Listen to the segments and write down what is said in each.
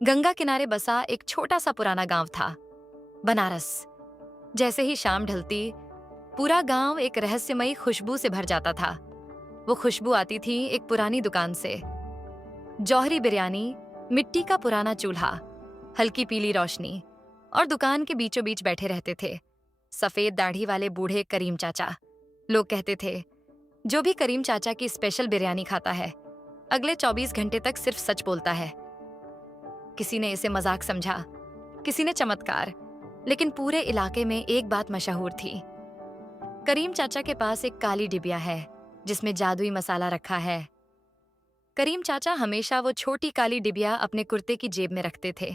गंगा किनारे बसा एक छोटा सा पुराना गांव था, बनारस। जैसे ही शाम ढलती, पूरा गांव एक रहस्यमयी खुशबू से भर जाता था। वो खुशबू आती थी एक पुरानी दुकान से। जौहरी बिरयानी, मिट्टी का पुराना चूल्हा, हल्की पीली रोशनी, और दुकान के बीचों बीच बैठे रहते थे सफेद दाढ़ी वाले बूढ़े करीम चाचा। लोग कहते थे, जो भी करीम चाचा की स्पेशल बिरयानी खाता है, अगले 24 घंटे तक सिर्फ सच बोलता है। किसी ने इसे मजाक समझा, किसी ने चमत्कार, लेकिन पूरे इलाके में एक बात मशहूर थी। करीम चाचा के पास एक काली डिबिया है जिसमें जादुई मसाला रखा है। करीम चाचा हमेशा वो छोटी काली डिबिया अपने कुर्ते की जेब में रखते थे।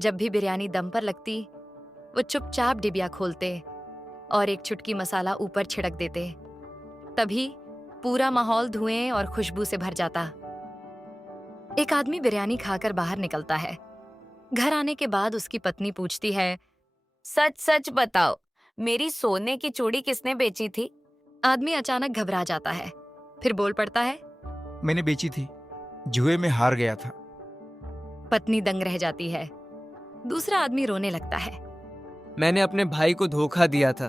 जब भी बिरयानी दम पर लगती, वो चुपचाप डिबिया खोलते और एक चुटकी मसाला ऊपर छिड़क देते। तभी पूरा माहौल धुएं और खुशबू से भर जाता। एक आदमी बिरयानी खाकर बाहर निकलता है। घर आने के बाद उसकी पत्नी पूछती है, सच सच बताओ, मेरी सोने की चूड़ी किसने बेची थी? आदमी अचानक घबरा जाता है, फिर बोल पड़ता है, मैंने बेची थी, जुए में हार गया था। पत्नी दंग रह जाती है। दूसरा आदमी रोने लगता है। मैंने अपने भाई को धोखा दिया था।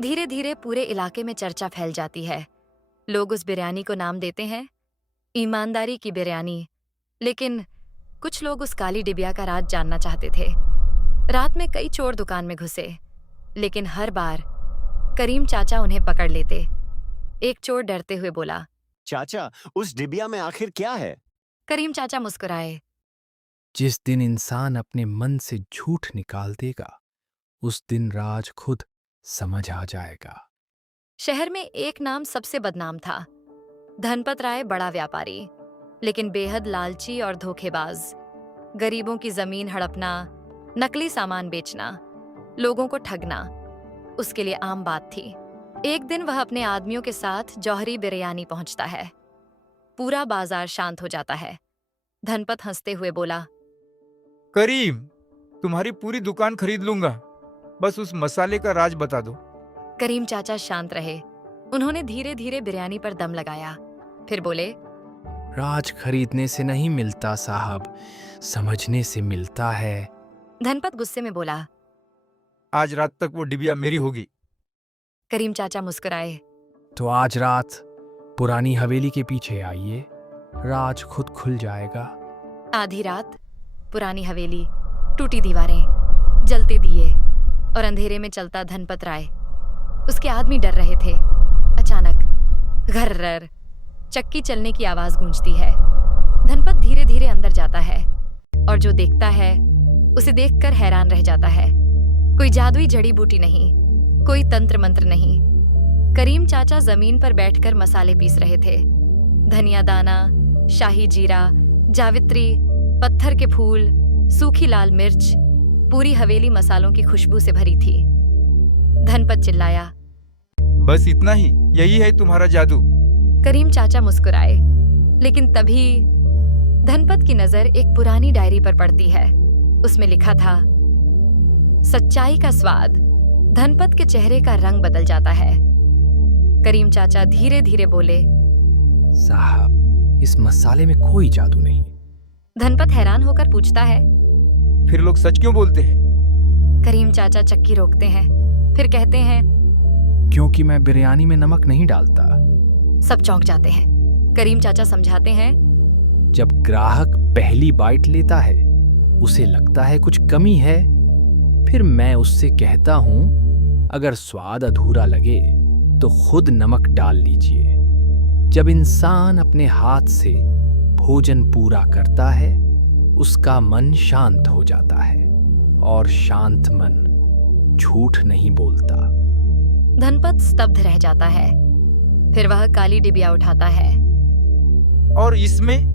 धीरे धीरे पूरे इलाके में चर्चा फैल जाती है। लोग उस बिरयानी को नाम देते हैं ईमानदारी की बिरयानी, लेकिन कुछ लोग उस काली डिबिया का राज जानना चाहते थे। रात में कई चोर दुकान में घुसे, लेकिन हर बार करीम चाचा उन्हें पकड़ लेते। एक चोर डरते हुए बोला, चाचा, उस डिबिया में आखिर क्या है? करीम चाचा मुस्कुराए। जिस दिन इंसान अपने मन से झूठ निकाल देगा, उस दिन राज खुद समझ आ जाएगा। शहर में एक नाम सबसे बदनाम था, धनपत राय, बड़ा व्यापारी, लेकिन बेहद लालची और धोखेबाज। गरीबों की जमीन हड़पना, नकली सामान बेचना, लोगों को ठगना उसके लिए आम बात थी। एक दिन वह अपने आदमियों के साथ जौहरी बिरयानी पहुंचता है। पूरा बाजार शांत हो जाता है। धनपत हंसते हुए बोला, करीम, तुम्हारी पूरी दुकान खरीद लूंगा, बस उस मसाले का राज बता दो। करीम चाचा शांत रहे। उन्होंने धीरे धीरे बिरयानी पर दम लगाया, फिर बोले, राज खरीदने से नहीं मिलता साहब, समझने से मिलता है। धनपत गुस्से में बोला, आज रात तक वो डिबिया मेरी होगी। करीम चाचा मुस्कुराए। तो आज रात पुरानी हवेली के पीछे आइए, राज खुद खुल जाएगा। आधी रात, पुरानी हवेली, टूटी दीवारें, जलते दिए और अंधेरे में चलता धनपत राय। उसके आदमी डर रहे थे। अचानक घर्रर चक्की चलने की आवाज गूंजती है। धनपत धीरे धीरे अंदर जाता है और जो देखता है उसे देखकर हैरान रह जाता है। कोई जादुई जड़ी बूटी नहीं, कोई तंत्र मंत्र नहीं। करीम चाचा जमीन पर बैठकर मसाले पीस रहे थे। धनिया दाना, शाही जीरा, जावित्री, पत्थर के फूल, सूखी लाल मिर्च, पूरी हवेली मसालों की खुशबू से भरी थी। धनपत चिल्लाया, बस इतना ही? यही है तुम्हारा जादू? करीम चाचा मुस्कुराए, लेकिन तभी धनपत की नजर एक पुरानी डायरी पर पड़ती है। उसमें लिखा था, सच्चाई का स्वाद। धनपत के चेहरे का रंग बदल जाता है। करीम चाचा धीरे धीरे बोले, साहब, इस मसाले में कोई जादू नहीं। धनपत हैरान होकर पूछता है, फिर लोग सच क्यों बोलते हैं? करीम चाचा चक्की रोकते हैं, फिर कहते हैं, क्योंकि मैं बिरयानी में नमक नहीं डालता। सब चौंक जाते हैं। करीम चाचा समझाते हैं, जब ग्राहक पहली बाइट लेता है, उसे लगता है कुछ कमी है, फिर मैं उससे कहता हूं, अगर स्वाद अधूरा लगे तो खुद नमक डाल लीजिए। जब इंसान अपने हाथ से भोजन पूरा करता है, उसका मन शांत हो जाता है, और शांत मन झूठ नहीं बोलता। धनपत स्तब्ध रह जाता है। फिर वह काली डिबिया उठाता है। और इसमें?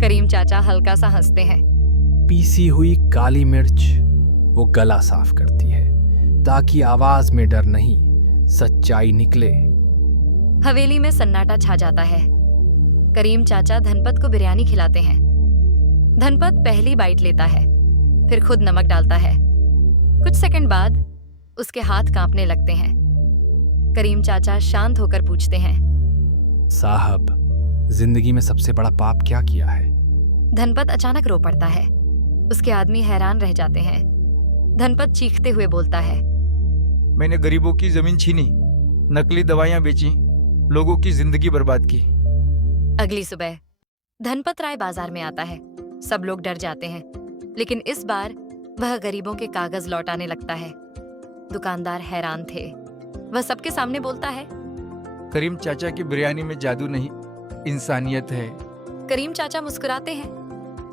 करीम चाचा हल्का सा हंसते हैं। पीसी हुई काली मिर्च वो गला साफ करती है, ताकि आवाज में डर नहीं, सच्चाई निकले। हवेली में सन्नाटा छा जाता है। करीम चाचा धनपत को बिरयानी खिलाते हैं। धनपत पहली बाइट लेता है, फिर खुद नमक डालता है। कुछ सेकंड बाद उसके हाथ कांपने लगते हैं। करीम चाचा शांत होकर पूछते हैं, साहब, जिंदगी में सबसे बड़ा पाप क्या किया है? धनपत अचानक रो पड़ता है। उसके आदमी हैरान रह जाते हैं। धनपत चीखते हुए बोलता है, मैंने गरीबों की जमीन छीनी, नकली दवाइयां बेची, लोगों की जिंदगी बर्बाद की। अगली सुबह धनपत राय बाजार में आता है। सब लोग डर जाते हैं, लेकिन इस बार वह गरीबों के कागज लौटाने लगता है। दुकानदार हैरान थे। वह सबके सामने बोलता है, करीम चाचा की बिरयानी में जादू नहीं, इंसानियत है। करीम चाचा मुस्कुराते हैं।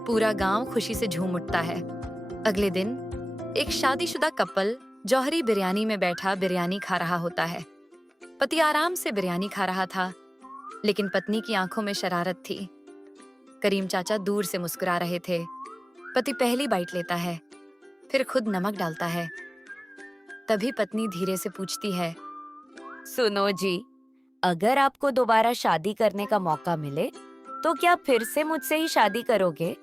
पूरा गांव खुशी से झूम उठता है। अगले दिन एक शादीशुदा कपल जौहरी बिरयानी में बैठा बिरयानी खा रहा होता है। पति आराम से बिरयानी खा रहा था, लेकिन पत्नी की आंखों में शरारत थी। करीम चाचा दूर से मुस्कुरा रहे थे। पति पहली बाइट लेता है, फिर खुद नमक डालता है। तभी पत्नी धीरे से पूछती है, सुनो जी, अगर आपको दोबारा शादी करने का मौका मिले तो क्या फिर से मुझसे ही शादी करोगे?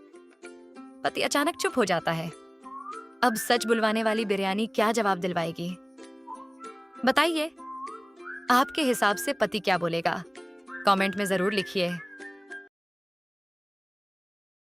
पति अचानक चुप हो जाता है। अब सच बुलवाने वाली बिरयानी क्या जवाब दिलवाएगी? बताइए, आपके हिसाब से पति क्या बोलेगा? कमेंट में जरूर लिखिए।